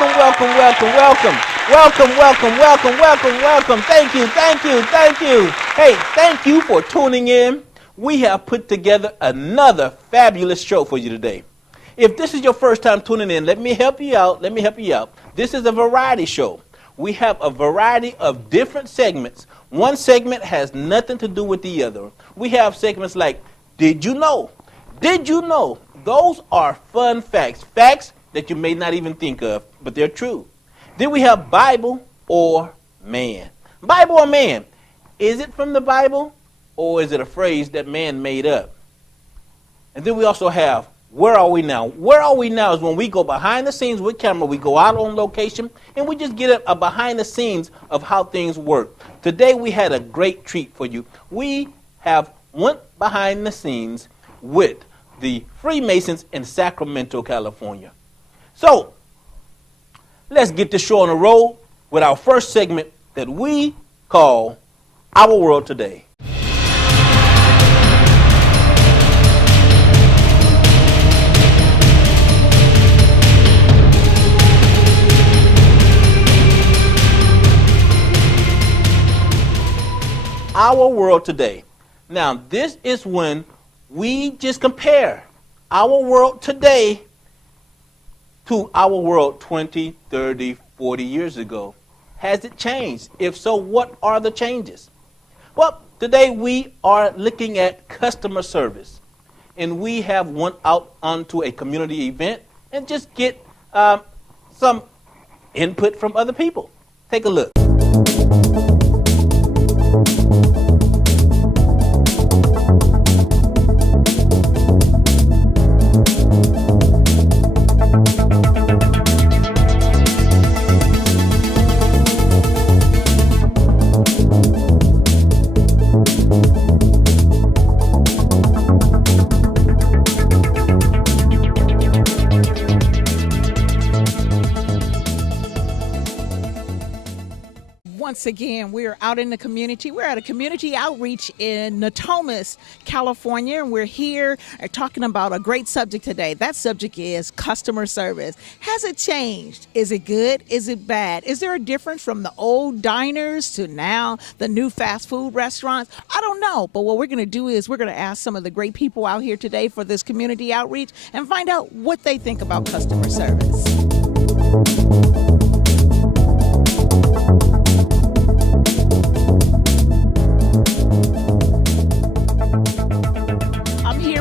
welcome. Thank you. Hey, thank you for tuning in. We have put together another fabulous show for you today. If this is your first time tuning in, let me help you out. This is a variety show. We have a variety of different segments. One segment has nothing to do with the other. We have segments like, Did You Know? Did you know? Those are fun facts that you may not even think of, but they're true. Then we have Bible or Man. Bible or man? Is it from the Bible or is it a phrase that man made up? And then we also have Where Are We Now? Where Are We Now is when we go behind the scenes with camera. We go out on location and we just get a behind the scenes of how things work. Today we had a great treat for you. We have went behind the scenes with the Freemasons in Sacramento, California. So, let's get the show on the road with our first segment that we call Our World Today. Our World Today. Now, this is when we just compare our world today to our world 20, 30, 40 years ago. Has it changed? If so, what are the changes? Well, today we are looking at customer service. And we have went out onto a community event and just get some input from other people. Take a look. Once again, we're out in the community. We're at a community outreach in Natomas, California, and we're here talking about a great subject today. That subject is customer service. Has it changed? Is it good? Is it bad? Is there a difference from the old diners to now the new fast food restaurants? I don't know, but what we're going to do is we're going to ask some of the great people out here today for this community outreach and find out what they think about customer service.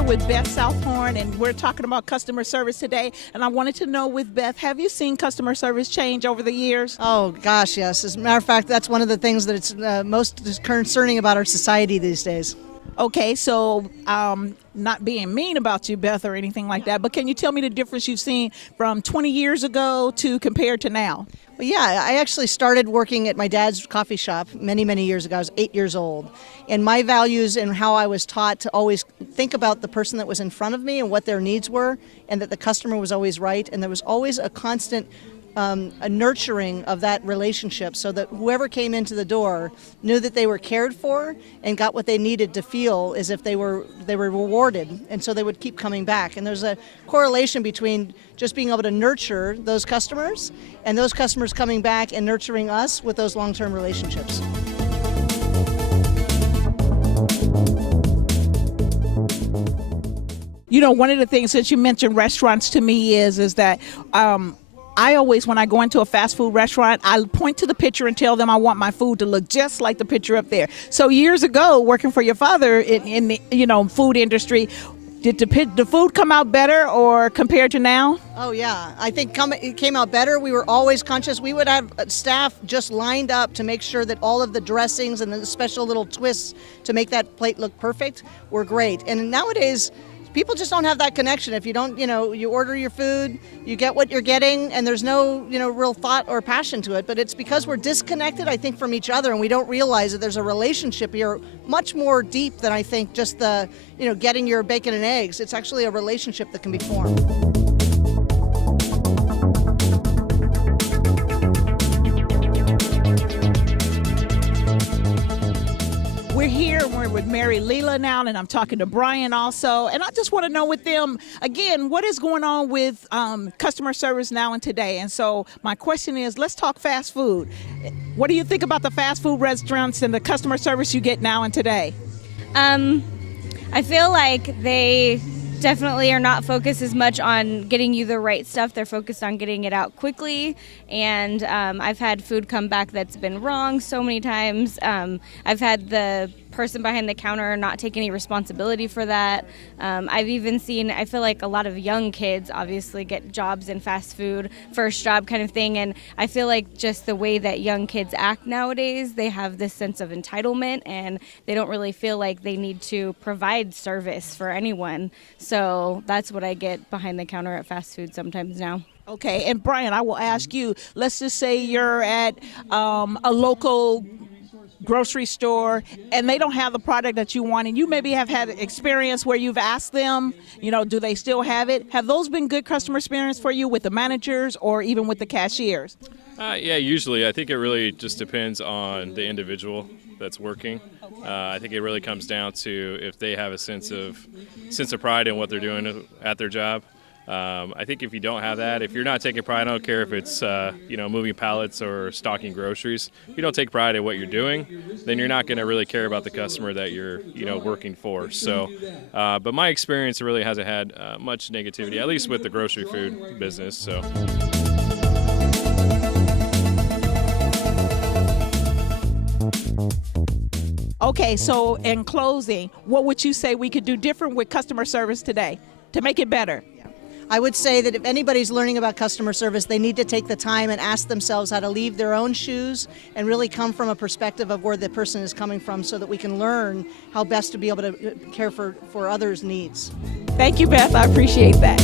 With Beth Southhorn, and we're talking about customer service today. And I wanted to know with Beth, have you seen customer service change over the years? Oh, gosh, yes. As a matter of fact, that's one of the things that it's most concerning about our society these days. Okay, so not being mean about you, Beth, or anything like that, but can you tell me the difference you've seen from 20 years ago to compared to now? Well, yeah, I actually started working at my dad's coffee shop many, many years ago. I was 8 years old. And my values and how I was taught to always think about the person that was in front of me and what their needs were, and that the customer was always right. And there was always a constant a nurturing of that relationship so that whoever came into the door knew that they were cared for and got what they needed to feel as if they were rewarded, and so they would keep coming back. And there's a correlation between just being able to nurture those customers and those customers coming back and nurturing us with those long-term relationships. You know, one of the things, since you mentioned restaurants to me, is that I always, when I go into a fast food restaurant, I point to the picture and tell them I want my food to look just like the picture up there. So years ago, working for your father in the food industry, did the food come out better or compared to now? Oh, yeah. I think it came out better. We were always conscious. We would have staff just lined up to make sure that all of the dressings and the special little twists to make that plate look perfect were great. And nowadays, people just don't have that connection. If you don't, you order your food, you get what you're getting, and there's no, real thought or passion to it. But it's because we're disconnected, I think, from each other, and we don't realize that there's a relationship here much more deep than I think just the, getting your bacon and eggs. It's actually a relationship that can be formed. We're here and we're with Mary Leela now, and I'm talking to Brian also. And I just want to know with them, again, what is going on with customer service now and today? And so my question is, let's talk fast food. What do you think about the fast food restaurants and the customer service you get now and today? I feel like they definitely are not focused as much on getting you the right stuff. They're focused on getting it out quickly, and I've had food come back that's been wrong so many times. I've had the person behind the counter not take any responsibility for that. I've even seen, I feel like a lot of young kids obviously get jobs in fast food, first job kind of thing, and I feel like just the way that young kids act nowadays, they have this sense of entitlement and they don't really feel like they need to provide service for anyone. So that's what I get behind the counter at fast food sometimes now. Okay, and Brian, I will ask you, let's just say you're at a local grocery store and they don't have the product that you want, and you maybe have had experience where you've asked them, do they still have it? Have those been good customer experience for you with the managers or even with the cashiers? Yeah, usually. I think it really just depends on the individual that's working. I think it really comes down to if they have a sense of pride in what they're doing at their job. I think if you don't have that, if you're not taking pride, I don't care if it's moving pallets or stocking groceries. If you don't take pride in what you're doing, then you're not going to really care about the customer that you're working for. So, but my experience really hasn't had much negativity, at least with the grocery food business. So. Okay, so in closing, what would you say we could do different with customer service today to make it better? I would say that if anybody's learning about customer service, they need to take the time and ask themselves how to leave their own shoes and really come from a perspective of where the person is coming from so that we can learn how best to be able to care for others' needs. Thank you, Beth. I appreciate that.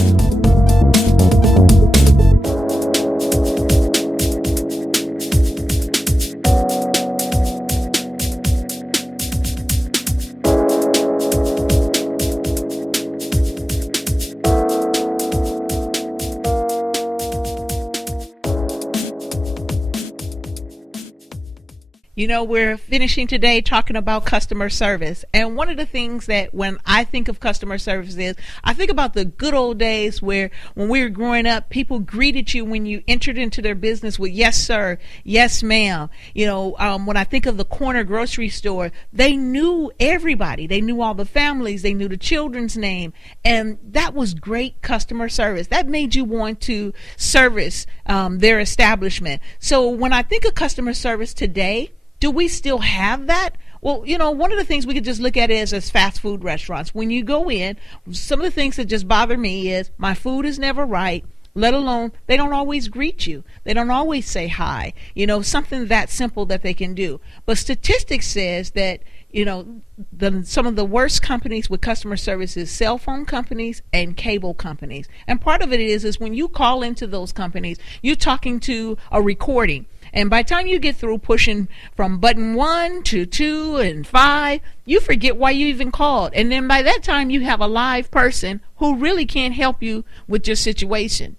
We're finishing today talking about customer service. And one of the things that when I think of customer service is, I think about the good old days where when we were growing up, people greeted you when you entered into their business with yes, sir, yes, ma'am. When I think of the corner grocery store, they knew everybody. They knew all the families. They knew the children's name. And that was great customer service. That made you want to service their establishment. So when I think of customer service today, do we still have that? Well, one of the things we could just look at is as fast food restaurants. When you go in, some of the things that just bother me is my food is never right, let alone they don't always greet you. They don't always say hi. Something that simple that they can do. But statistics says that, some of the worst companies with customer service is cell phone companies and cable companies. And part of it is when you call into those companies, you're talking to a recording. And by the time you get through pushing from button 1 to 2 and 5, you forget why you even called. And then by that time, you have a live person who really can't help you with your situation.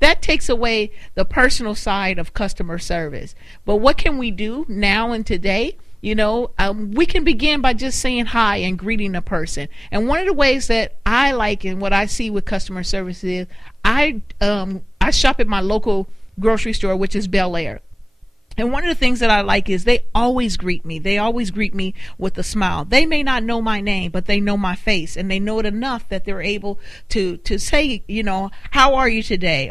That takes away the personal side of customer service. But what can we do now and today? We can begin by just saying hi and greeting a person. And one of the ways that I like and what I see with customer service is I shop at my local grocery store, which is Bel Air. And one of the things that I like is they always greet me. They always greet me with a smile. They may not know my name, but they know my face, and they know it enough that they're able to say, how are you today?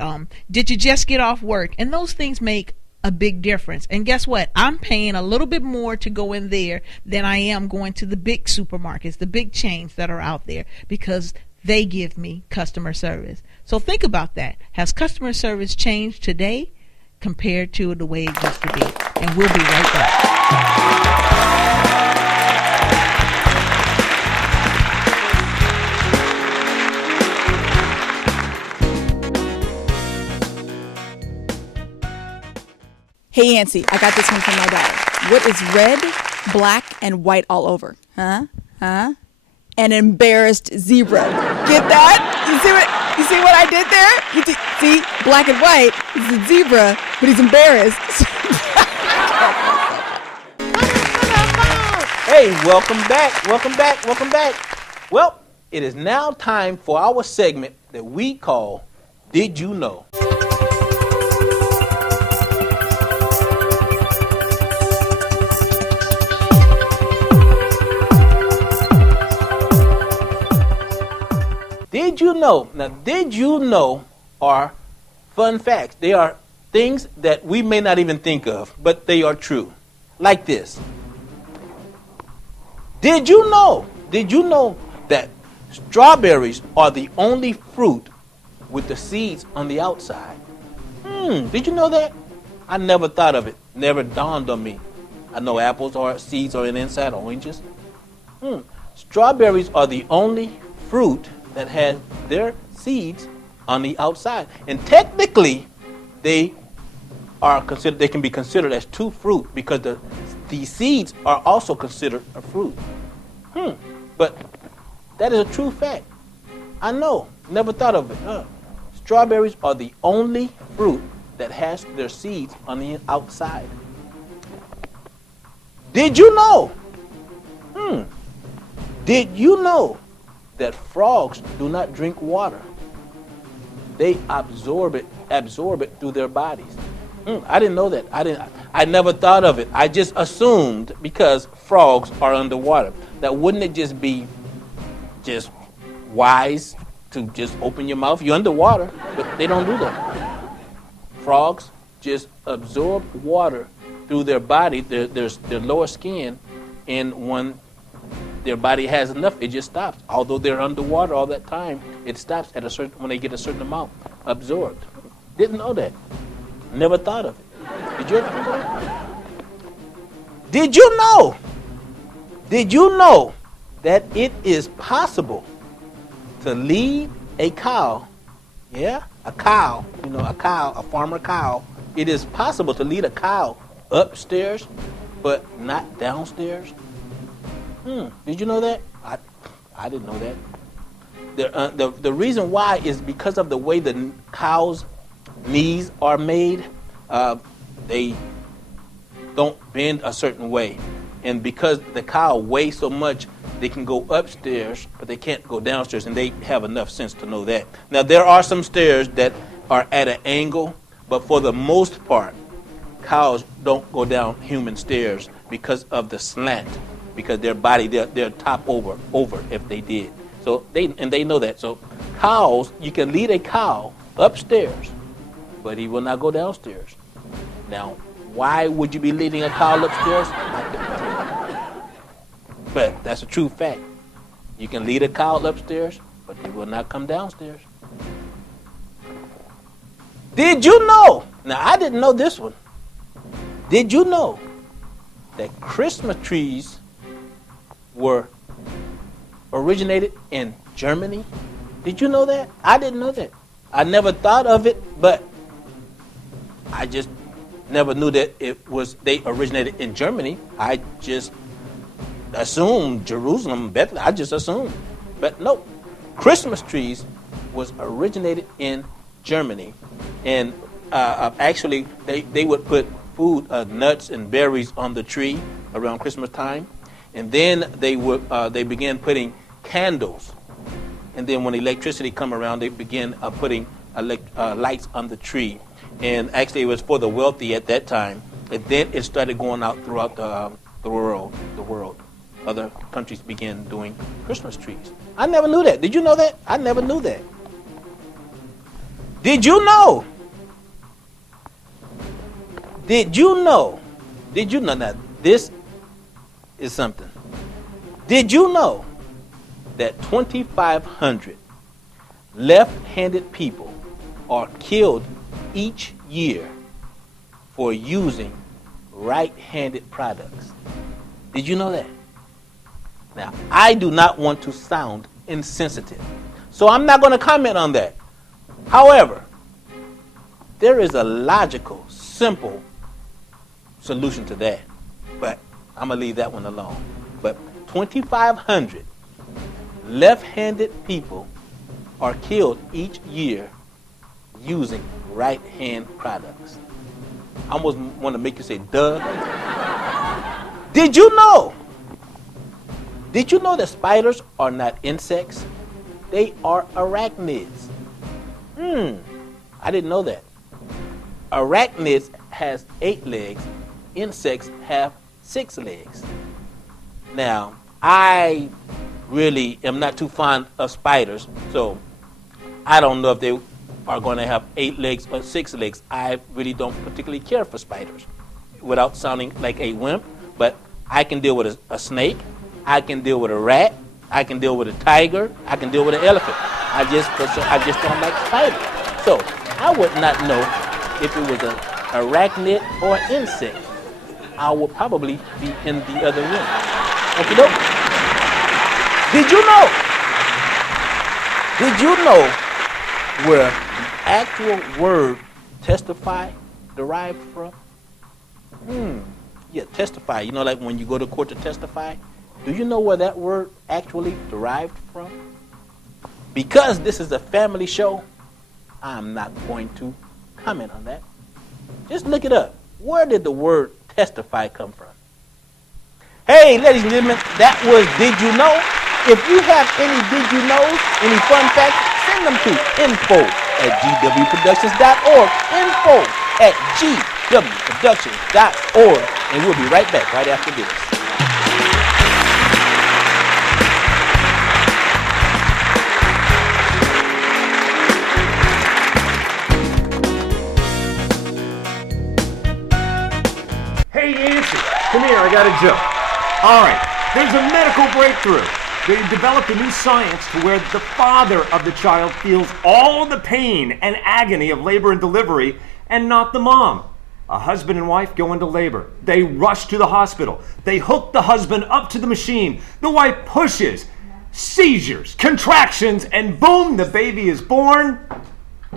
Did you just get off work? And those things make a big difference. And guess what? I'm paying a little bit more to go in there than I am going to the big supermarkets, the big chains that are out there, because they give me customer service. So think about that. Has customer service changed today compared to the way it used to be? And we'll be right back. Hey, Yancy, I got this one from my daughter. What is red, black, and white all over? Huh? An embarrassed zebra. Get that? You see what I did there? See, black and white. He's a zebra, but he's embarrassed. Hey, welcome back, welcome back, welcome back. Well, it is now time for our segment that we call Did You Know? Did you know? Now, did you know are fun facts. They are things that we may not even think of, but they are true. Like this. Did you know that strawberries are the only fruit with the seeds on the outside? Did you know that? I never thought of it. Never dawned on me. I know apples are seeds on the inside, oranges. Strawberries are the only fruit that has their seeds on the outside. And technically, they can be considered as two fruit because the seeds are also considered a fruit. But that is a true fact. I know. Never thought of it. Strawberries are the only fruit that has their seeds on the outside. Did you know? Did you know that frogs do not drink water? They absorb it through their bodies. I didn't know that. I never thought of it. I just assumed because frogs are underwater. That wouldn't it just be just wise to just open your mouth? You're underwater, but they don't do that. Frogs just absorb water through their body, their lower skin, and when their body has enough, it just stops. Although they're underwater all that time, it stops at when they get a certain amount absorbed. Didn't know that. Never thought of it. Did you ever think of that? Did you know? Did you know that it is possible to lead a cow? Yeah, a cow. A farmer cow. It is possible to lead a cow upstairs, but not downstairs. Did you know that? I didn't know that. The reason why is because of the way the cow's knees are made. They don't bend a certain way. And because the cow weighs so much, they can go upstairs, but they can't go downstairs, and they have enough sense to know that. Now, there are some stairs that are at an angle, but for the most part, cows don't go down human stairs because of the slant, because their body, they're top over if they did. So they know that. So cows, you can lead a cow upstairs, but he will not go downstairs. Now, why would you be leading a cow upstairs? I couldn't tell you. But that's a true fact. You can lead a cow upstairs, but he will not come downstairs. Did you know? Now, I didn't know this one. Did you know that Christmas trees were originated in Germany? Did you know that? I didn't know that. I never thought of it, but I just never knew that they originated in Germany. I just assumed Jerusalem, Bethlehem. I just assumed. But no, Christmas trees was originated in Germany. And actually, they would put food, nuts and berries on the tree around Christmas time. And then they began putting candles. And then when electricity come around, they began putting lights on the tree. And actually, it was for the wealthy at that time. And then it started going out throughout the world. Other countries began doing Christmas trees. I never knew that. Did you know that? I never knew that. Did you know? Did you know? Did you know that this is something? Did you know that 2,500 left-handed people are killed each year for using right-handed products? Did you know that? Now, I do not want to sound insensitive, so I'm not going to comment on that. However, there is a logical, simple solution to that, but I'm going to leave that one alone. But 2,500 left-handed people are killed each year using right-hand products. I almost want to make you say, duh. Did you know Did you know that spiders are not insects? They are arachnids. I didn't know that. Arachnids has 8 legs. Insects have 6 legs. Now, I really am not too fond of spiders, so I don't know if they are going to have 8 legs or 6 legs. I really don't particularly care for spiders, without sounding like a wimp, but I can deal with a snake, I can deal with a rat, I can deal with a tiger, I can deal with an elephant. I just don't like spiders. So I would not know if it was an arachnid or an insect. I would probably be in the other room. Okay, doke. Did you know where the actual word testify derived from? Yeah, testify. You know, like when you go to court to testify. Do you know where that word actually derived from? Because this is a family show, I'm not going to comment on that. Just look it up. Where did the word testify come from? Hey, ladies and gentlemen, that was Did You Know? If you have any Did You Knows, any fun facts, send them to info@gwproductions.org. info@gwproductions.org. And we'll be right back right after this. Hey, Yancy, come here, I got a joke. All right, there's a medical breakthrough. They developed a new science to where the father of the child feels all the pain and agony of labor and delivery, and not the mom. A husband and wife go into labor. They rush to the hospital. They hook the husband up to the machine. The wife pushes, seizures, contractions, and boom, the baby is born.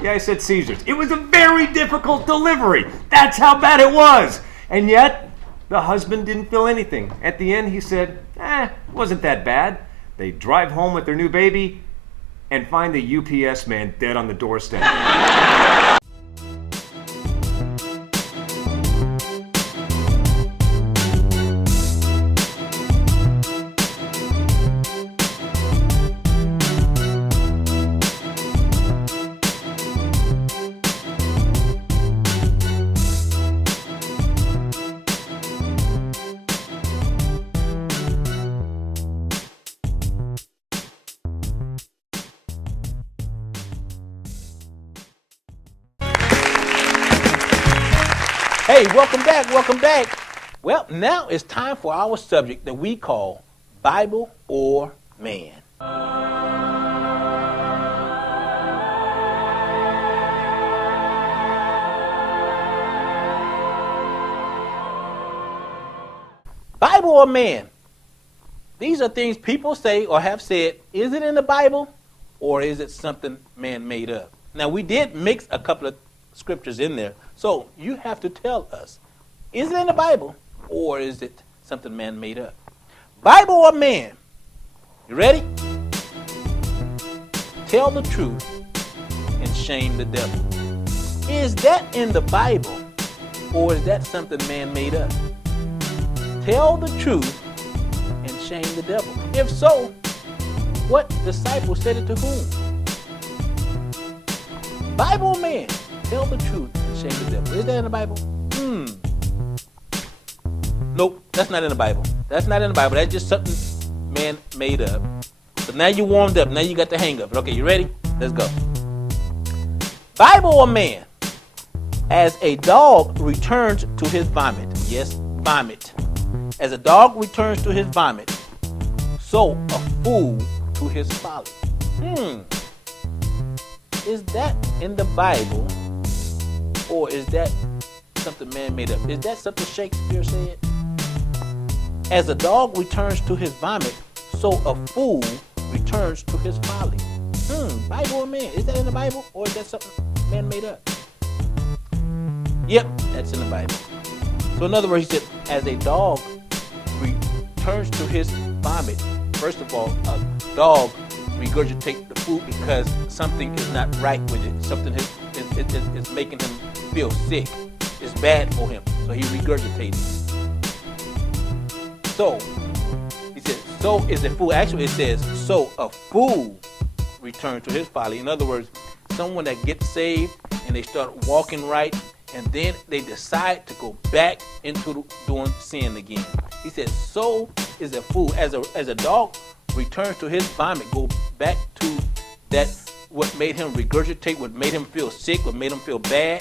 Yeah, I said seizures. It was a very difficult delivery. That's how bad it was. And yet, the husband didn't feel anything. At the end, he said, it wasn't that bad. They drive home with their new baby and find the UPS man dead on the doorstep. Hey, welcome back. Well, now it's time for our subject that we call Bible or Man. Bible or man? These are things people say or have said. Is it in the Bible or is it something man made up? Now, we did mix a couple of scriptures in there, so you have to tell us, is it in the Bible or is it something man made up? Bible or man? You ready? Tell the truth and shame the devil. Is that in the Bible or is that something man made up? Tell the truth and shame the devil. If so, what disciple said it to whom? Bible or man? Tell the truth and shame the devil. Is that in the Bible? Nope, that's not in the Bible. That's not in the Bible. That's just something man made up. So now you warmed up. Now you got the hang of it. Okay, you ready? Let's go. Bible or man? As a dog returns to his vomit. Yes, vomit. As a dog returns to his vomit, so a fool to his folly. Is that in the Bible? Or is that something man made up? Is that something Shakespeare said? As a dog returns to his vomit, so a fool returns to his folly. Bible or man? Is that in the Bible or is that something man made up? Yep, that's in the Bible. So in other words, he said, as a dog returns to his vomit. First of all, a dog regurgitates the food because something is not right with it. Something is making him feel sick. It's bad for him. So he regurgitates. So, he said, So is a fool. Actually, it says, so a fool returns to his folly. In other words, someone that gets saved and they start walking right, and then they decide to go back into doing sin again. He says, so is a fool. As a dog returns to his vomit, go back to that what made him regurgitate, what made him feel sick, what made him feel bad.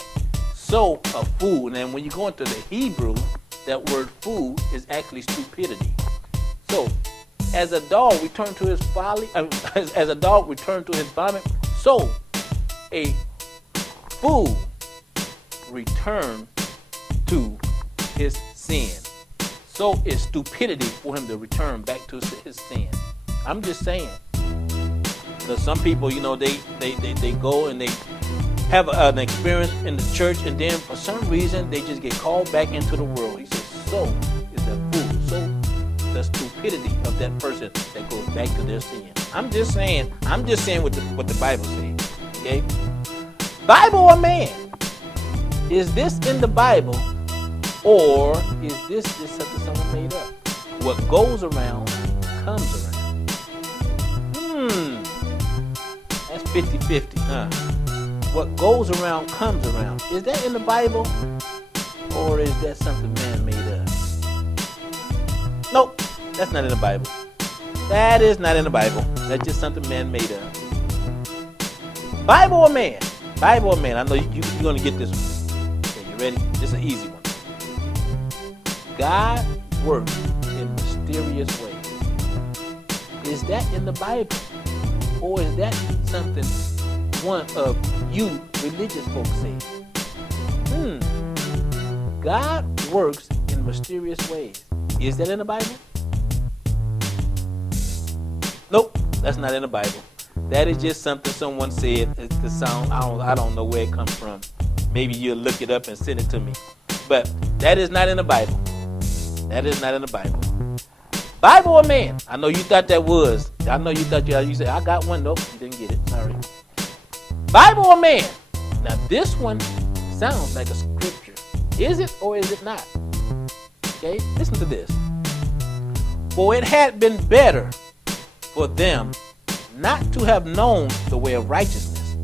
So a fool. And then when you go into the Hebrew, that word fool is actually stupidity. So as a dog returned to his folly, as a dog returned to his vomit, so a fool returned to his sin. So it's stupidity for him to return back to his sin. I'm just saying. Because some people, they go and they have an experience in the church, and then for some reason they just get called back into the world. He says, so is a fool. So the stupidity of that person that goes back to their sin. I'm just saying what the Bible says. Okay? Bible or man? Is this in the Bible, or is this just something someone made up? What goes around comes around. That's 50-50, huh? What goes around comes around. Is that in the Bible, or is that something man made up? Nope, that's not in the Bible. That is not in the Bible. That's just something man made up. Bible or man? Bible or man? I know you're going to get this one. Okay, you ready? This is an easy one. God works in mysterious ways. Is that in the Bible? Or is that something one of you religious folks say? God works in mysterious ways. Is that in the Bible? Nope, that's not in the Bible. That is just something someone said. The sound, I don't know where it comes from. Maybe you'll look it up and send it to me. But that is not in the Bible. That is not in the Bible. Bible or man? I know you thought that was. I know you thought you said, I got one. Nope, you didn't get it. Sorry. Bible or man? Now this one sounds like a scripture. Is it or is it not? Okay, listen to this. For it had been better for them not to have known the way of righteousness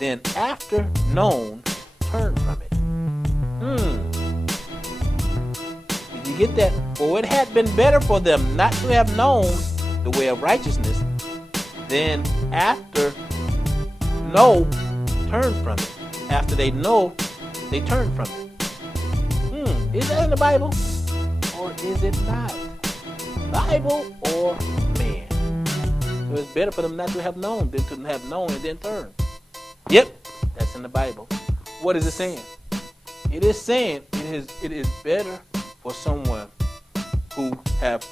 than after known turn from it. Did you get that? For it had been better for them not to have known the way of righteousness than after know turn from it. After they know, they turn from it. Is that in the Bible or is it not? Bible or man? So it's better for them not to have known than to have known and then turn. Yep, that's in the Bible. What is it saying? It is saying it is better for someone who have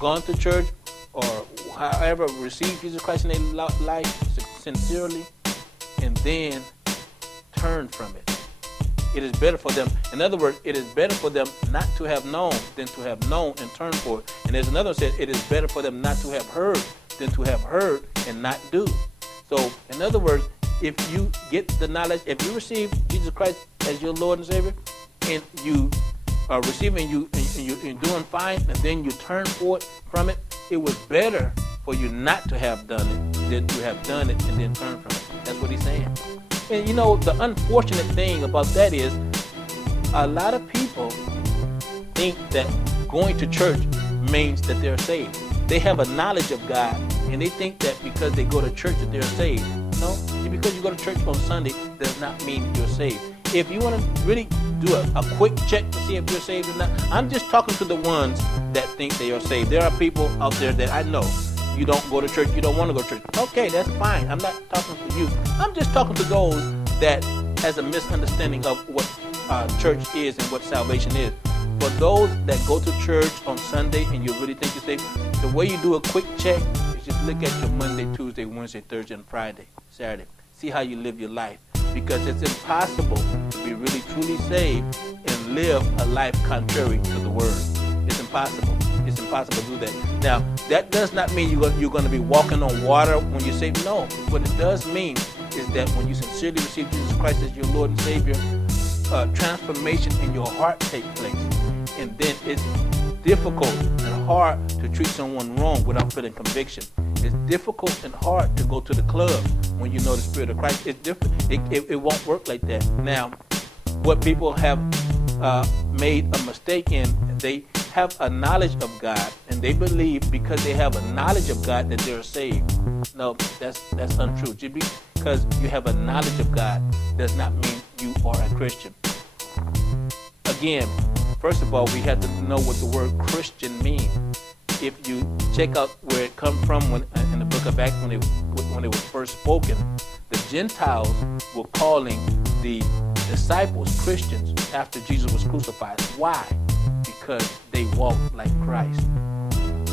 gone to church or however received Jesus Christ in their life sincerely and then turn from it. It is better for them. In other words, it is better for them not to have known than to have known and turn for it. And there's another one said, it is better for them not to have heard than to have heard and not do. So, in other words, if you get the knowledge, if you receive Jesus Christ as your Lord and Savior, and you are receiving you're doing fine, and then you turn from it, it was better for you not to have done it than to have done it and then turn from it. That's what he's saying. And the unfortunate thing about that is a lot of people think that going to church means that they're saved. They have a knowledge of God, and they think that because they go to church that they're saved. No, because you go to church on Sunday does not mean you're saved. If you want to really do a quick check to see if you're saved or not, I'm just talking to the ones that think they are saved. There are people out there that I know. You don't go to church, you don't want to go to church. Okay, that's fine. I'm not talking to you. I'm just talking to those that has a misunderstanding of what church is and what salvation is. For those that go to church on Sunday and you really think you're saved, the way you do a quick check is just look at your Monday, Tuesday, Wednesday, Thursday, and Friday, Saturday. See how you live your life. Because it's impossible to be really truly saved and live a life contrary to the Word. It's impossible. It's impossible to do that. Now, that does not mean you're going to be walking on water when you're saved. No. What it does mean is that when you sincerely receive Jesus Christ as your Lord and Savior, transformation in your heart takes place. And then it's difficult and hard to treat someone wrong without feeling conviction. It's difficult and hard to go to the club when you know the Spirit of Christ. It's different. It won't work like that. Now, what people have made a mistake in, they have a knowledge of God, and they believe because they have a knowledge of God that they're saved. No, that's untrue. Just because you have a knowledge of God does not mean you are a Christian. Again, first of all, we have to know what the word Christian means. If you check out where it comes from in the book of Acts, when it was first spoken, the Gentiles were calling the disciples Christians after Jesus was crucified. Why? Because they walked like Christ.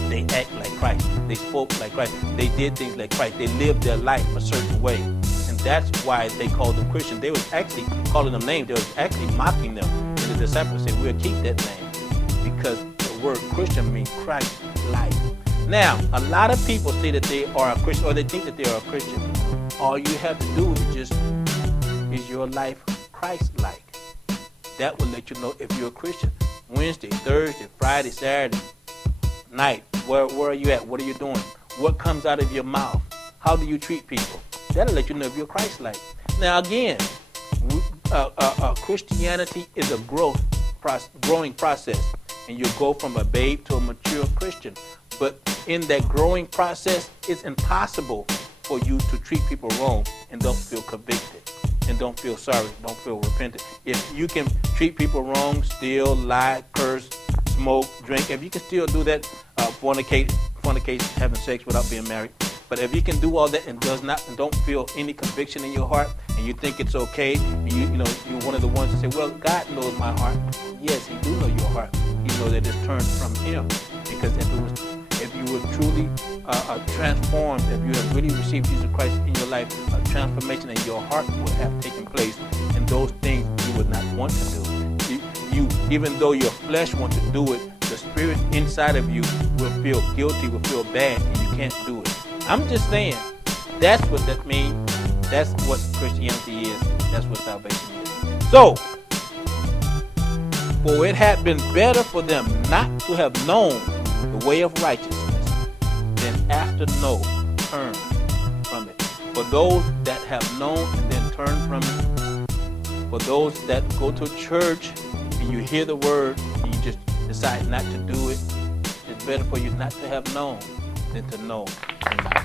They act like Christ. They spoke like Christ. They did things like Christ. They lived their life a certain way. And that's why they called them Christians. They was actually calling them names. They was actually mocking them. And the disciples said, we'll keep that name, because the word Christian means Christ-like. Now, a lot of people say that they are a Christian, or they think that they are a Christian. All you have to do is your life Christ-like. That will let you know if you're a Christian. Wednesday, Thursday, Friday, Saturday night, where are you at? What are you doing? What comes out of your mouth? How do you treat people? That'll let you know if you're Christ-like. Now again, Christianity is a growing process, and you go from a babe to a mature Christian. But in that growing process, it's impossible for you to treat people wrong and don't feel convicted, and don't feel sorry, don't feel repentant. If you can treat people wrong, steal, lie, curse, smoke, drink, if you can still do that, fornicate, having sex without being married. But if you can do all that and don't feel any conviction in your heart, and you think it's okay, and you're one of the ones that say, well, God knows my heart. Yes, He do know your heart. He knows that it's turned from Him. Because if you were truly transformed, if you have really received Jesus Christ in your life, a transformation in your heart would have taken place, and those things you would not want to do. You even though your flesh wants to do it, the spirit inside of you will feel guilty, will feel bad, and you can't do it. I'm just saying, that's what that means. That's what Christianity is. That's what salvation is. So, for it had been better for them not to have known the way of righteousness than after know turn from it. For those that have known and then turn from it, for those that go to church and you hear the word and you just decide not to do it, it's better for you not to have known than to know and not to.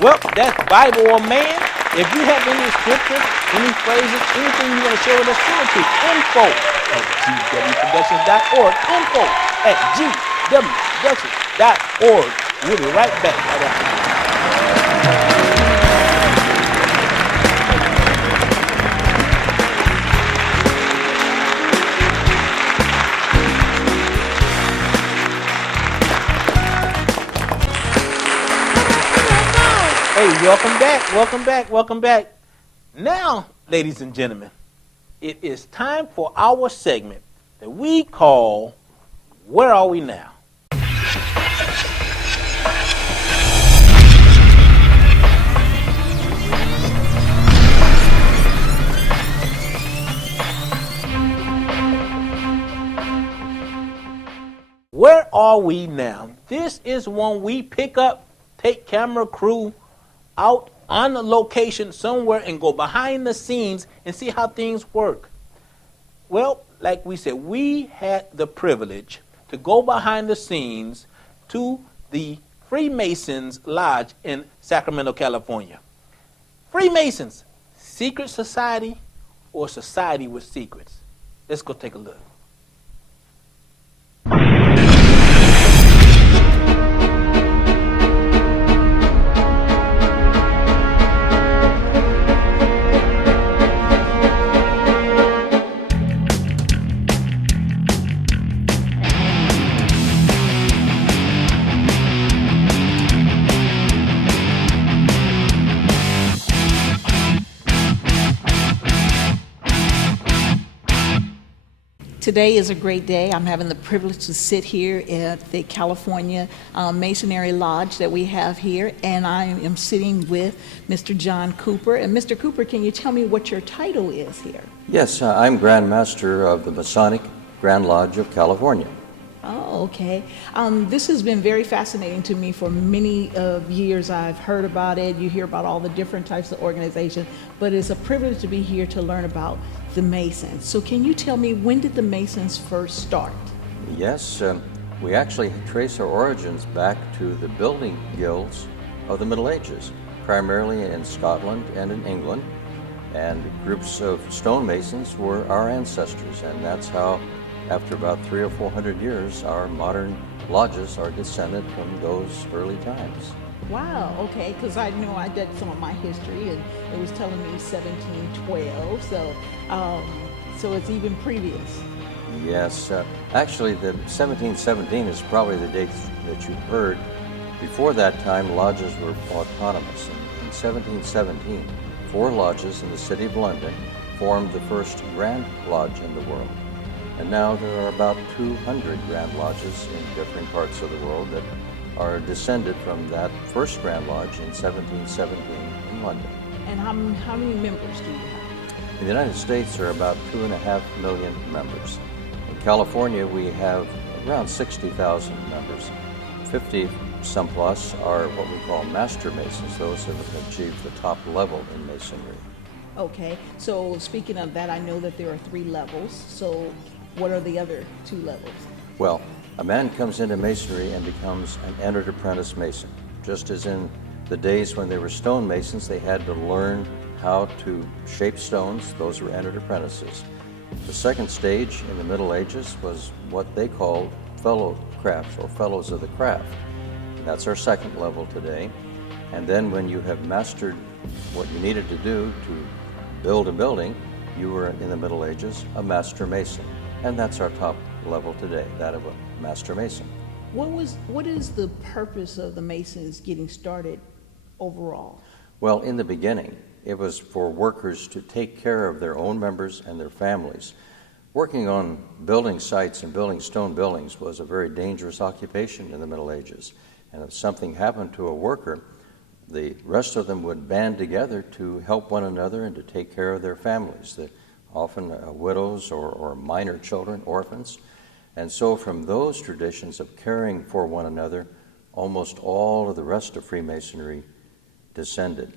Well, that's Bible or man. If you have any scriptures, any phrases, anything you want to share with us, send it to info@gwproductions.org. info@gwproductions.org. We'll be right back right after this. Hey, welcome back. Now, ladies and gentlemen, it is time for our segment that we call Where Are We Now? Where are we now? This is when we take camera crew out on a location somewhere and go behind the scenes and see how things work. Well, like we said, we had the privilege to go behind the scenes to the Freemasons Lodge in Sacramento, California. Freemasons, secret society or society with secrets? Let's go take a look. Today is a great day. I'm having the privilege to sit here at the California Masonry Lodge that we have here, and I am sitting with Mr. John Cooper. And Mr. Cooper, can you tell me what your title is here? Yes, I'm Grand Master of the Masonic Grand Lodge of California. Oh, Wow, okay. This has been very fascinating to me for many of years. I've heard about it. You hear about all the different types of organizations, but it's a privilege to be here to learn about the Masons. So can you tell me, when did the Masons first start? Yes, we actually trace our origins back to the building guilds of the Middle Ages, primarily in Scotland and in England. And groups of stonemasons were our ancestors, and that's how, after about 300 or 400 years, our modern lodges are descended from those early times. Wow, okay, because I know I did some of my history, and it was telling me 1712, so it's even previous. Yes, actually the 1717 is probably the date that you heard. Before that time, lodges were autonomous. In 1717, 4 lodges in the city of London formed the first Grand Lodge in the world. And now there are about 200 Grand Lodges in different parts of the world that are descended from that first Grand Lodge in 1717 in London. And how many members do you have? In the United States, there are about 2.5 million members. In California, we have around 60,000 members. 50 some plus are what we call Master Masons, those who have achieved the top level in Masonry. Okay, so speaking of that, I know that there are 3 levels, so what are the other 2 levels? Well, a man comes into Masonry and becomes an entered apprentice Mason. Just as in the days when they were stone masons, they had to learn how to shape stones. Those were entered apprentices. The second stage in the Middle Ages was what they called fellow crafts, or fellows of the craft. That's our second level today. And then when you have mastered what you needed to do to build a building, you were, in the Middle Ages, a Master Mason. And that's our top level today, that of a Master Mason. What is the purpose of the Masons getting started overall? Well, in the beginning, it was for workers to take care of their own members and their families. Working on building sites and building stone buildings was a very dangerous occupation in the Middle Ages. And if something happened to a worker, the rest of them would band together to help one another and to take care of their families, often widows or minor children, orphans. And so from those traditions of caring for one another, almost all of the rest of Freemasonry descended.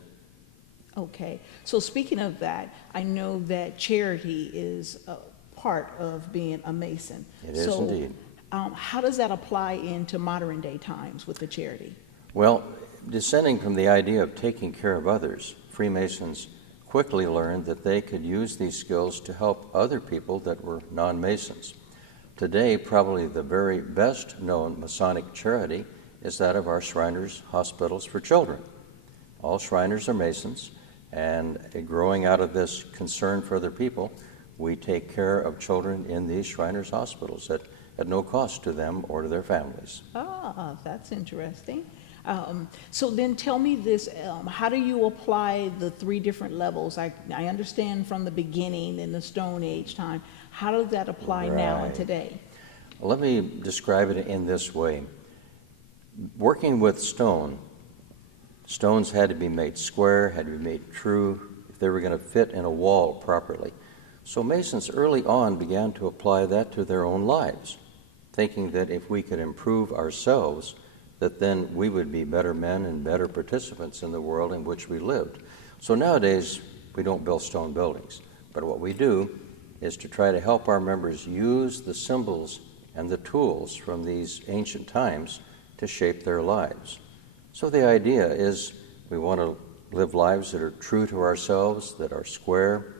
Okay, so speaking of that, I know that charity is a part of being a Mason. It is indeed. How does that apply into modern day times with the charity? Well, descending from the idea of taking care of others, Freemasons quickly learned that they could use these skills to help other people that were non-Masons. Today, probably the very best known Masonic charity is that of our Shriners Hospitals for Children. All Shriners are Masons, and growing out of this concern for other people, we take care of children in these Shriners Hospitals at no cost to them or to their families. Ah, that's interesting. So then tell me this, how do you apply the 3 different levels? I understand from the beginning in the Stone Age time. How does that apply now and today? Well, let me describe it in this way. Working with stone, stones had to be made square, had to be made true, if they were going to fit in a wall properly. So Masons early on began to apply that to their own lives, thinking that if we could improve ourselves, that then we would be better men and better participants in the world in which we lived. So nowadays, we don't build stone buildings, but what we do is to try to help our members use the symbols and the tools from these ancient times to shape their lives. So the idea is we want to live lives that are true to ourselves, that are square,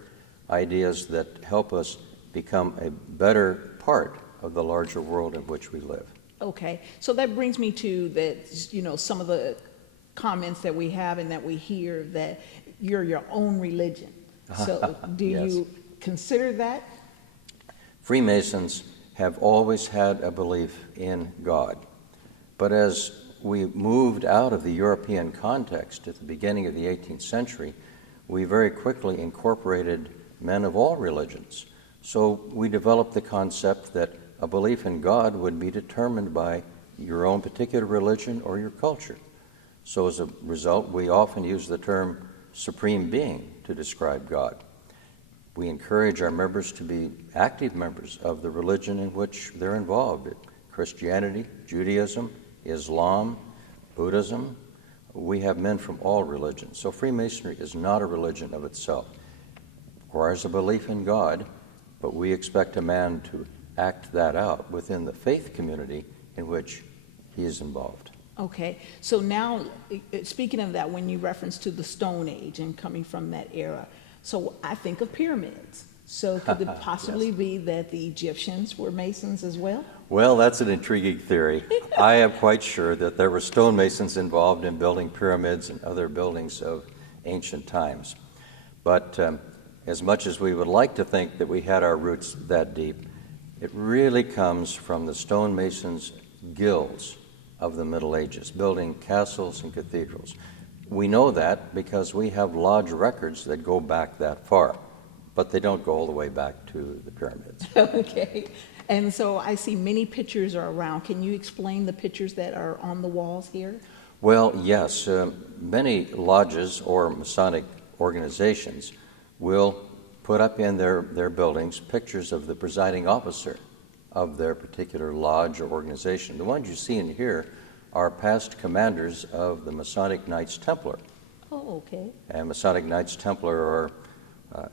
ideas that help us become a better part of the larger world in which we live. Okay, so that brings me to that, some of the comments that we have and that we hear, that you're your own religion. So do Yes. you consider that? Freemasons have always had a belief in God. But as we moved out of the European context at the beginning of the 18th century, we very quickly incorporated men of all religions. So we developed the concept that a belief in God would be determined by your own particular religion or your culture. So as a result, we often use the term supreme being to describe God. We encourage our members to be active members of the religion in which they're involved. It Christianity, Judaism, Islam, Buddhism. We have men from all religions. So Freemasonry is not a religion of itself. It requires a belief in God, but we expect a man to act that out within the faith community in which he is involved. Okay, so now, speaking of that, when you reference to the Stone Age and coming from that era, so I think of pyramids. So could it possibly Yes. be that the Egyptians were Masons as well? Well, that's an intriguing theory. I am quite sure that there were stonemasons involved in building pyramids and other buildings of ancient times. But as much as we would like to think that we had our roots that deep, it really comes from the stonemasons' guilds of the Middle Ages, building castles and cathedrals. We know that because we have lodge records that go back that far, but they don't go all the way back to the pyramids. Okay, and so I see many pictures are around. Can you explain the pictures that are on the walls here? Well, yes. Many lodges or Masonic organizations will put up in their buildings pictures of the presiding officer of their particular lodge or organization. The ones you see in here are past commanders of the Masonic Knights Templar. Oh, okay. And Masonic Knights Templar are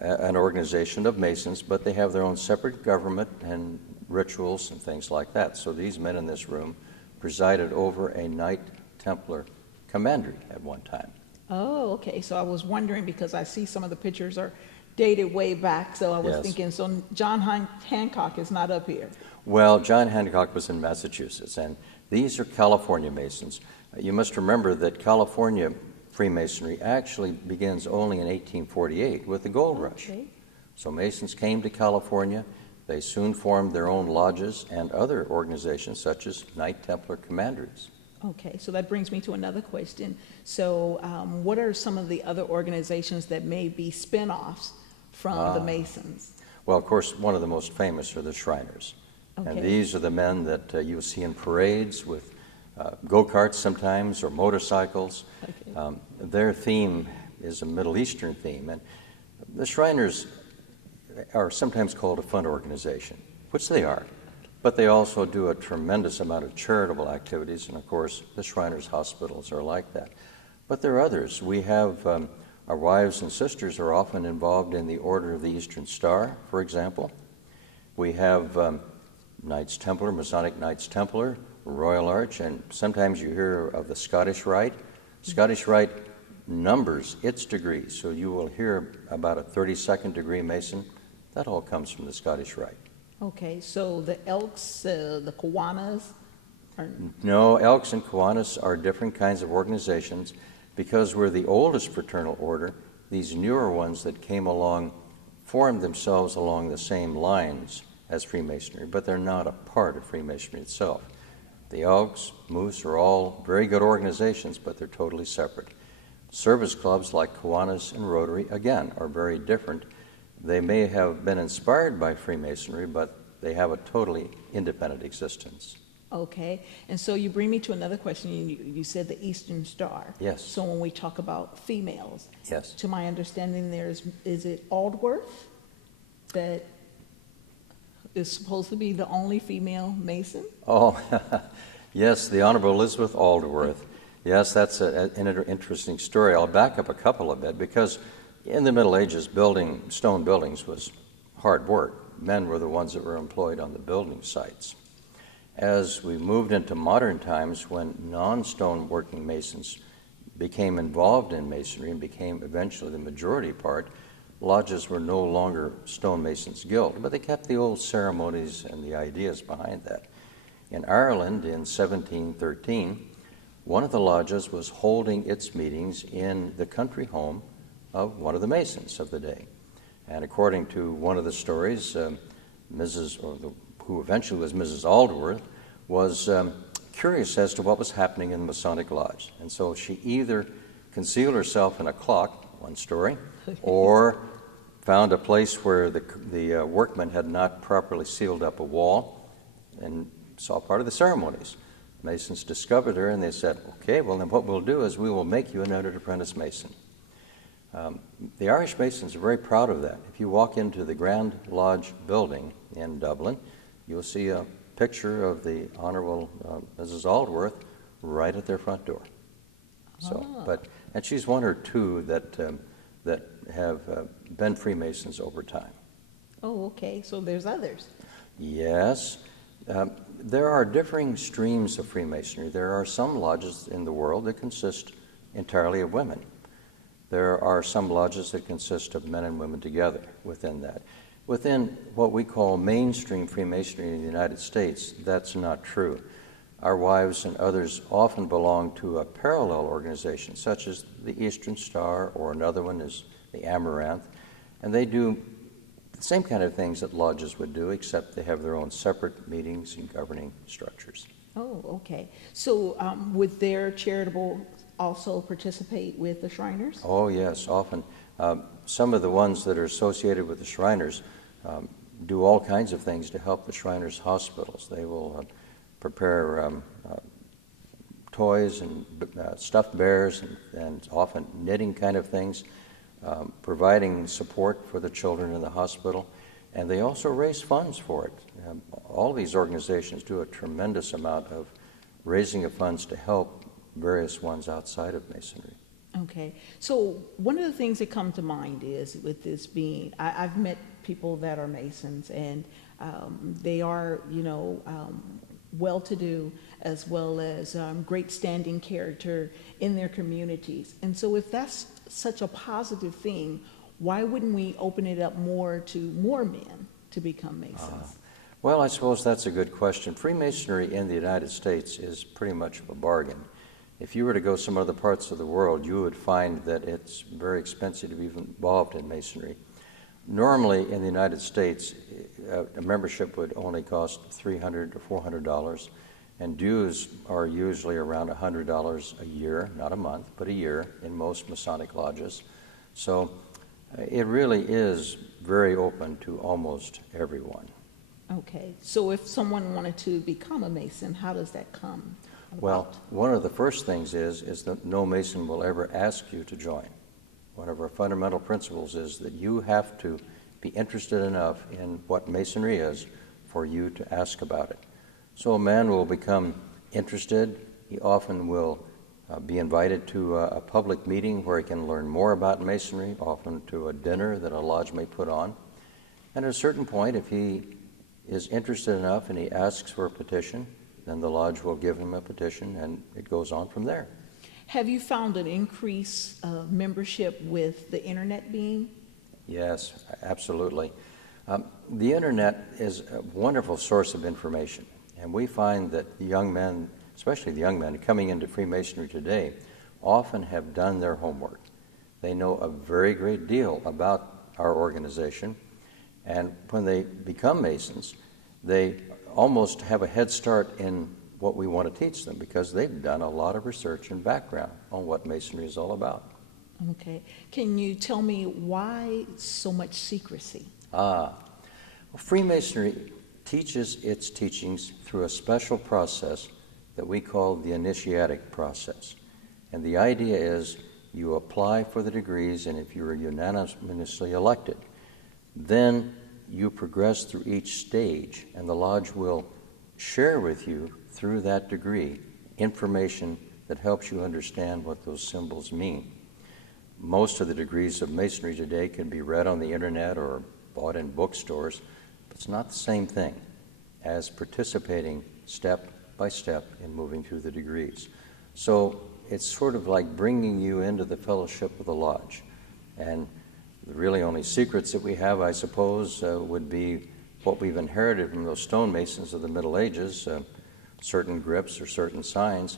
an organization of Masons, but they have their own separate government and rituals and things like that. So these men in this room presided over a Knight Templar commandery at one time. Oh, okay. So I was wondering because I see some of the pictures are dated way back. So I was Yes. thinking, so John Hancock is not up here. Well, John Hancock was in Massachusetts, and these are California Masons. You must remember that California Freemasonry actually begins only in 1848 with the gold rush. Okay. So Masons came to California. They soon formed their own lodges and other organizations such as Knight Templar commanderies. Okay, so that brings me to another question. So what are some of the other organizations that may be spin-offs from the Masons? Well, of course, one of the most famous are the Shriners. Okay. And these are the men that you'll see in parades with go-karts sometimes or motorcycles. Okay. Their theme is a Middle Eastern theme. And the Shriners are sometimes called a fun organization, which they are. But they also do a tremendous amount of charitable activities. And, of course, the Shriners hospitals are like that. But there are others. We have our wives and sisters are often involved in the Order of the Eastern Star, for example. We have Knights Templar, Masonic Knights Templar, Royal Arch, and sometimes you hear of the Scottish Rite. Scottish Rite numbers its degrees, so you will hear about a 32nd degree Mason. That all comes from the Scottish Rite. Okay, so the Elks, the Kiwanis, are... No, Elks and Kiwanis are different kinds of organizations because we're the oldest fraternal order. These newer ones that came along formed themselves along the same lines as Freemasonry, but they're not a part of Freemasonry itself. The Elks, Moose are all very good organizations, but they're totally separate. Service clubs like Kiwanis and Rotary, again, are very different. They may have been inspired by Freemasonry, but they have a totally independent existence. Okay, and so you bring me to another question. You said the Eastern Star. Yes. So when we talk about females, Yes. to my understanding, is it Aldworth that is supposed to be the only female Mason? Oh, yes, the Honorable Elizabeth Aldworth. Yes, that's an interesting story. I'll back up a couple of bit because in the Middle Ages, building stone buildings was hard work. Men were the ones that were employed on the building sites. As we moved into modern times, when non-stone working masons became involved in masonry and became eventually the majority part, lodges were no longer stonemasons' guild, but they kept the old ceremonies and the ideas behind that. In Ireland in 1713, one of the lodges was holding its meetings in the country home of one of the masons of the day. And according to one of the stories, who eventually was Mrs. Aldworth, was curious as to what was happening in the Masonic Lodge. And so she either concealed herself in a clock, one story, or found a place where the workmen had not properly sealed up a wall and saw part of the ceremonies. Masons discovered her and they said, okay, well then what we'll do is we will make you an entered apprentice Mason. The Irish Masons are very proud of that. If you walk into the Grand Lodge building in Dublin, you'll see a picture of the Honorable Mrs. Aldworth right at their front door. So, and she's one or two that have been Freemasons over time. Oh, okay. So there's others. Yes. There are differing streams of Freemasonry. There are some lodges in the world that consist entirely of women. There are some lodges that consist of men and women together within that. Within what we call mainstream Freemasonry in the United States, that's not true. Our wives and others often belong to a parallel organization, such as the Eastern Star, or another one is the Amaranth, and they do the same kind of things that lodges would do, except they have their own separate meetings and governing structures. Oh, okay. So would their charitable also participate with the Shriners? Oh, yes, often. Some of the ones that are associated with the Shriners do all kinds of things to help the Shriners' hospitals. They will prepare toys and stuffed bears and often knitting kind of things, providing support for the children in the hospital, and they also raise funds for it. All these organizations do a tremendous amount of raising of funds to help various ones outside of Masonry. Okay. So one of the things that come to mind is with this being, I've met people that are Masons, and they are, well-to-do, as well as great standing character in their communities. And so if that's such a positive thing, why wouldn't we open it up more to more men to become Masons? Well, I suppose that's a good question. Freemasonry in the United States is pretty much of a bargain. If you were to go some other parts of the world, you would find that it's very expensive to be involved in Masonry. Normally, in the United States, a membership would only cost $300 to $400, and dues are usually around $100 a year, not a month, but a year in most Masonic lodges. So it really is very open to almost everyone. Okay. So if someone wanted to become a Mason, how does that come about? Well, one of the first things is that no Mason will ever ask you to join. One of our fundamental principles is that you have to be interested enough in what Masonry is for you to ask about it. So a man will become interested. He often will be invited to a public meeting where he can learn more about Masonry, often to a dinner that a lodge may put on. And at a certain point, if he is interested enough and he asks for a petition, then the lodge will give him a petition, and it goes on from there. Have you found an increase of membership with the internet being? Yes, absolutely. The internet is a wonderful source of information, and we find that the young men, especially the young men coming into Freemasonry today, often have done their homework. They know a very great deal about our organization, and when they become Masons, they almost have a head start in what we want to teach them, because they've done a lot of research and background on what Masonry is all about. Okay. Can you tell me why so much secrecy? Well, Freemasonry teaches its teachings through a special process that we call the initiatic process. And the idea is you apply for the degrees, and if you are unanimously elected, then you progress through each stage, and the lodge will share with you through that degree information that helps you understand what those symbols mean. Most of the degrees of Masonry today can be read on the internet or bought in bookstores, but it's not the same thing as participating step by step in moving through the degrees. So it's sort of like bringing you into the fellowship of the lodge. And the really only secrets that we have, I suppose, would be what we've inherited from those stonemasons of the Middle Ages, certain grips or certain signs,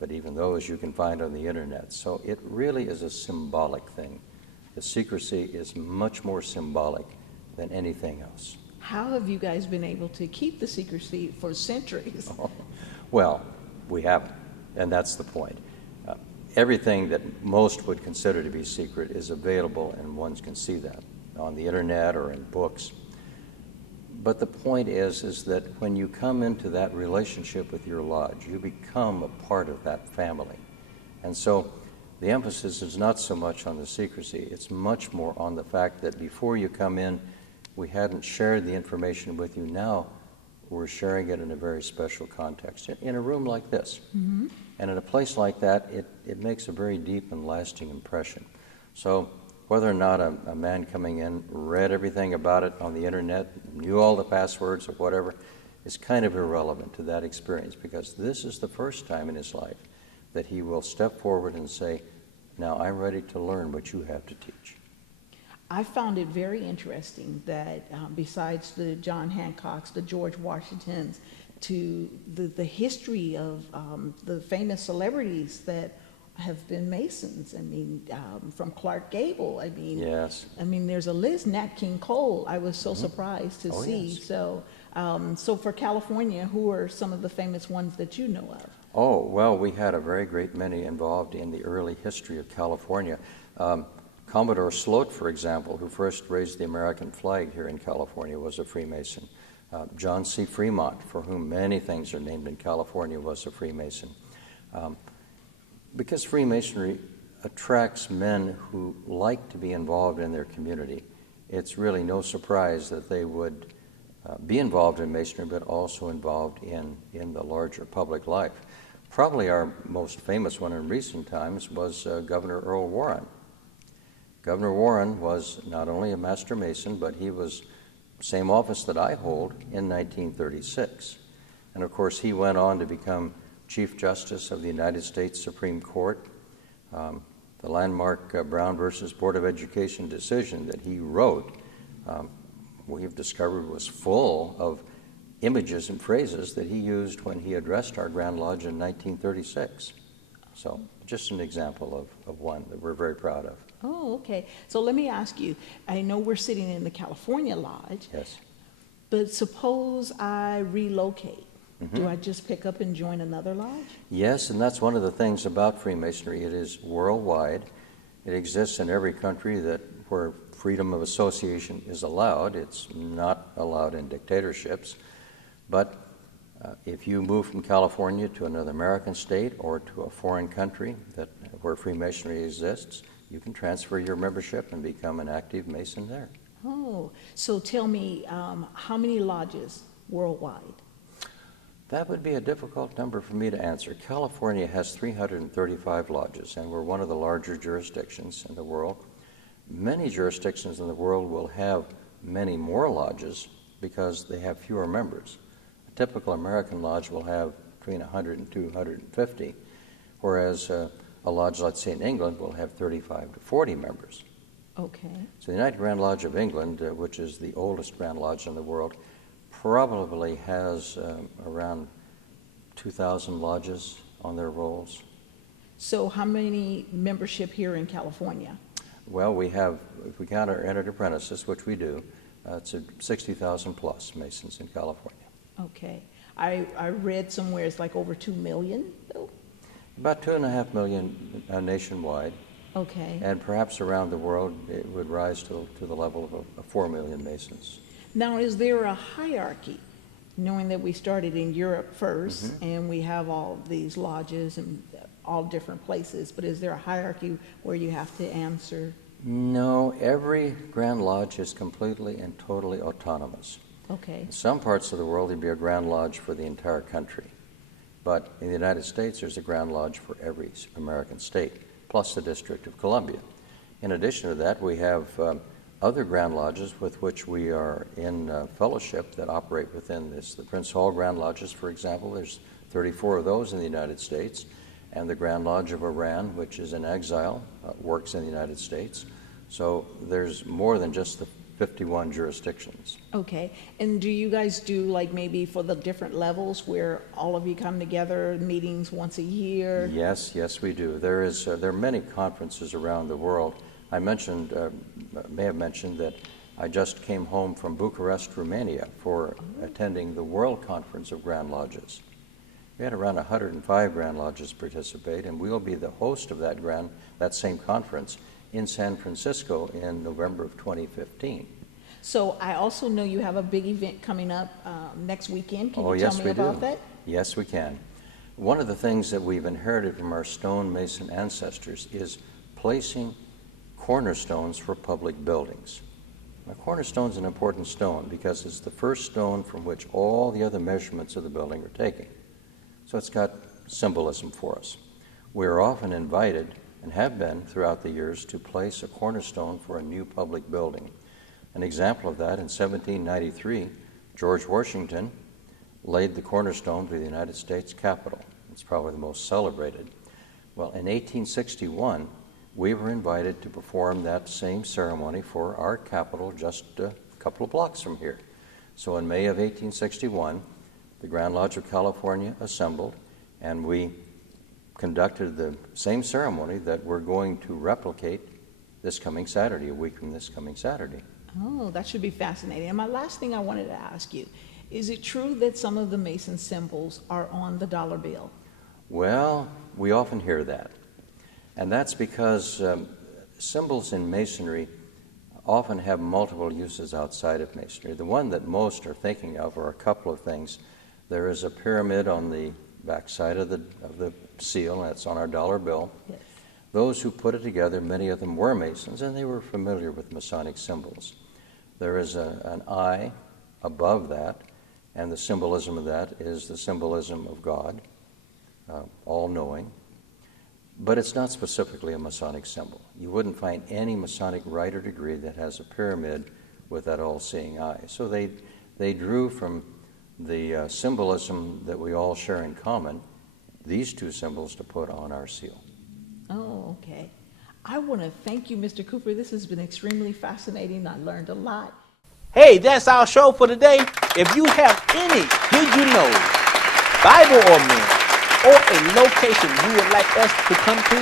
but even those you can find on the internet. So it really is a symbolic thing. The secrecy is much more symbolic than anything else. How have you guys been able to keep the secrecy for centuries? Well, we haven't, and that's the point. Everything that most would consider to be secret is available, and one can see that on the internet or in books. But the point is that when you come into that relationship with your lodge, you become a part of that family. And so the emphasis is not so much on the secrecy, it's much more on the fact that before you come in, we hadn't shared the information with you. Now we're sharing it in a very special context, in a room like this. Mm-hmm. And in a place like that, it makes a very deep and lasting impression. So whether or not a man coming in read everything about it on the internet, knew all the passwords or whatever, is kind of irrelevant to that experience, because this is the first time in his life that he will step forward and say, now I'm ready to learn what you have to teach. I found it very interesting that besides the John Hancocks, the George Washingtons, to the history of the famous celebrities that have been Masons. I mean, from Clark Gable. I mean, yes. I mean, there's a list. Nat King Cole. I was so surprised to see. Yes. So, so for California, who are some of the famous ones that you know of? Oh, well, we had a very great many involved in the early history of California. Commodore Sloat, for example, who first raised the American flag here in California, was a Freemason. John C. Fremont, for whom many things are named in California, was a Freemason. Because Freemasonry attracts men who like to be involved in their community, it's really no surprise that they would be involved in Masonry, but also involved in the larger public life. Probably our most famous one in recent times was Governor Earl Warren. Governor Warren was not only a Master Mason, but he was same office that I hold in 1936. And of course, he went on to become Chief Justice of the United States Supreme Court. The landmark Brown versus Board of Education decision that he wrote, we've discovered was full of images and phrases that he used when he addressed our Grand Lodge in 1936. So just an example of one that we're very proud of. Oh, okay. So let me ask you, I know we're sitting in the California Lodge, Yes. but suppose I relocate. Mm-hmm. Do I just pick up and join another lodge? Yes, and that's one of the things about Freemasonry. It is worldwide. It exists in every country where freedom of association is allowed. It's not allowed in dictatorships. But if you move from California to another American state or to a foreign country where Freemasonry exists, you can transfer your membership and become an active Mason there. Oh, so tell me, how many lodges worldwide? That would be a difficult number for me to answer. California has 335 lodges, and we're one of the larger jurisdictions in the world. Many jurisdictions in the world will have many more lodges because they have fewer members. A typical American lodge will have between 100 and 250, whereas a lodge, let's say in England, will have 35 to 40 members. Okay. So the United Grand Lodge of England, which is the oldest Grand Lodge in the world, probably has around 2,000 lodges on their rolls. So how many membership here in California? Well, we have, if we count our entered apprentices, which we do, it's 60,000 plus Masons in California. Okay. I read somewhere it's like over 2 million, though? About 2.5 million nationwide. Okay. And perhaps around the world it would rise to the level of 4 million Masons. Now, is there a hierarchy, knowing that we started in Europe first, Mm-hmm. and we have all these lodges and all different places, but is there a hierarchy where you have to answer? No, every Grand Lodge is completely and totally autonomous. Okay. In some parts of the world, there'd be a Grand Lodge for the entire country. But in the United States, there's a Grand Lodge for every American state, plus the District of Columbia. In addition to that, we have other Grand Lodges with which we are in fellowship that operate within this. The Prince Hall Grand Lodges, for example, there's 34 of those in the United States. And the Grand Lodge of Iran, which is in exile, works in the United States. So there's more than just the 51 jurisdictions. Okay. And do you guys do like maybe for the different levels where all of you come together, meetings once a year? Yes, we do. There are many conferences around the world. I may have mentioned that I just came home from Bucharest, Romania for attending the World Conference of Grand Lodges. We had around 105 Grand Lodges participate, and we'll be the host of that same conference in San Francisco in November of 2015. So I also know you have a big event coming up next weekend. Can you yes, tell me about that? Yes, we can. One of the things that we've inherited from our stone mason ancestors is placing cornerstones for public buildings. A cornerstone is an important stone because it's the first stone from which all the other measurements of the building are taken. So it's got symbolism for us. We are often invited, and have been throughout the years, to place a cornerstone for a new public building. An example of that, in 1793, George Washington laid the cornerstone for the United States Capitol. It's probably the most celebrated. Well, in 1861, we were invited to perform that same ceremony for our Capitol just a couple of blocks from here. So in May of 1861, the Grand Lodge of California assembled, and we conducted the same ceremony that we're going to replicate this coming Saturday, a week from this coming Saturday. Oh, that should be fascinating. And my last thing I wanted to ask you, is it true that some of the Mason symbols are on the dollar bill? Well, we often hear that. And that's because symbols in Masonry often have multiple uses outside of Masonry. The one that most are thinking of are a couple of things. There is a pyramid on the backside of the seal, and it's on our dollar bill. Yes. Those who put it together, many of them were Masons, and they were familiar with Masonic symbols. There is an eye above that, and the symbolism of that is the symbolism of God, all-knowing. But it's not specifically a Masonic symbol. You wouldn't find any Masonic rite or degree that has a pyramid with that all-seeing eye. So they drew from the symbolism that we all share in common, these two symbols to put on our seal. Oh, okay. I want to thank you, Mr. Cooper. This has been extremely fascinating. I learned a lot. Hey, that's our show for today. If you have any Did You Know, Bible or men, or a location you would like us to come to,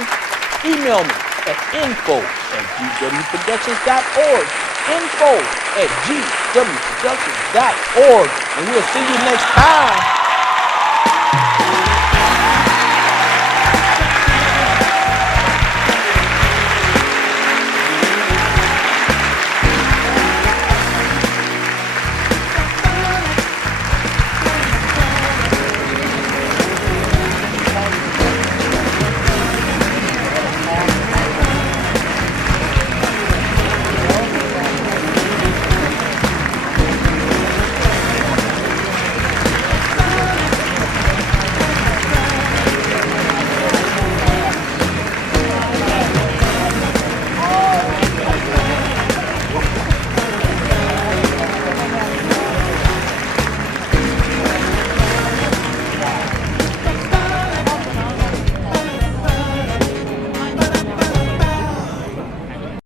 email me at info@gwproductions.org. info@gwproductions.org. And we'll see you next time.